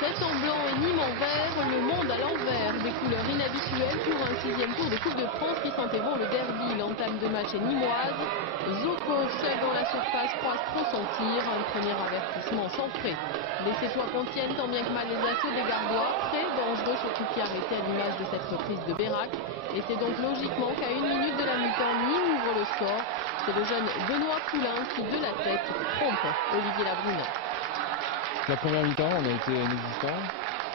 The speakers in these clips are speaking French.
Brest en blanc et Nîmes en vert, le monde à l'envers. Des couleurs inhabituelles pour un 6e tour de Coupe de France qui sentait bon le derby. L'entame de match est nîmoise. Zoko, seul dans la surface, croise trop son tir. Un premier avertissement sans frais. Les Sétois contiennent tant bien que mal les assauts des Gardois. Très dangereux ce coup de pied arrêté à l'image de cette reprise de Bérac. Et c'est donc logiquement qu'à 1 minute de la mi-temps, Nîmes ouvre le score. C'est le jeune Benoît Poulain qui, de la tête, trompe Olivier Labruna. La première mi-temps, on a été inexistant.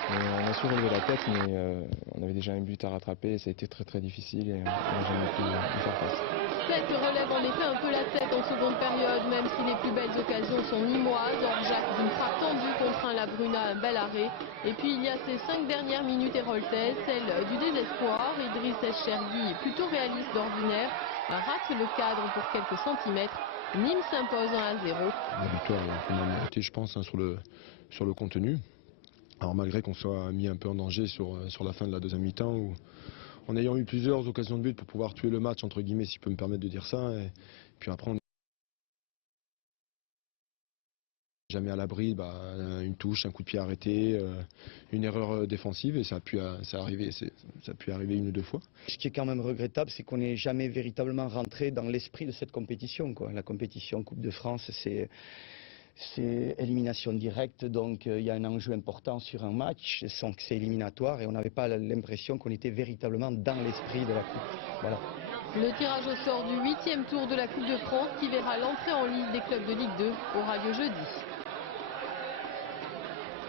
On a su relever la tête, mais on avait déjà un but à rattraper et ça a été très difficile et on n'a jamais pu y faire face. Cette relève en effet un peu la tête en seconde période, même si les plus belles occasions sont nîmoises. Orjac d'une frappe tendue contraint Labruna un bel arrêt. Et puis il y a ces 5 dernières minutes héroltaises, celle du désespoir. Idriss Eschergui, plutôt réaliste d'ordinaire, rate le cadre pour quelques centimètres. Nîmes s'impose 1-0. La victoire a quand même été, je pense, sur le contenu. Alors malgré qu'on soit mis un peu en danger sur la fin de la deuxième mi-temps, où, en ayant eu plusieurs occasions de but pour pouvoir tuer le match, entre guillemets, si je peux me permettre de dire ça, et puis après on n'est jamais à l'abri, une touche, un coup de pied arrêté, une erreur défensive, et ça a pu arriver 1 ou 2 fois. Ce qui est quand même regrettable, c'est qu'on n'est jamais véritablement rentré dans l'esprit de cette compétition, quoi. La compétition Coupe de France, c'est élimination directe, donc il y a un enjeu important sur un match, c'est éliminatoire et on n'avait pas l'impression qu'on était véritablement dans l'esprit de la Coupe. Voilà. Le tirage au sort du 8e tour de la Coupe de France qui verra l'entrée en lice des clubs de Ligue 2 aura lieu jeudi.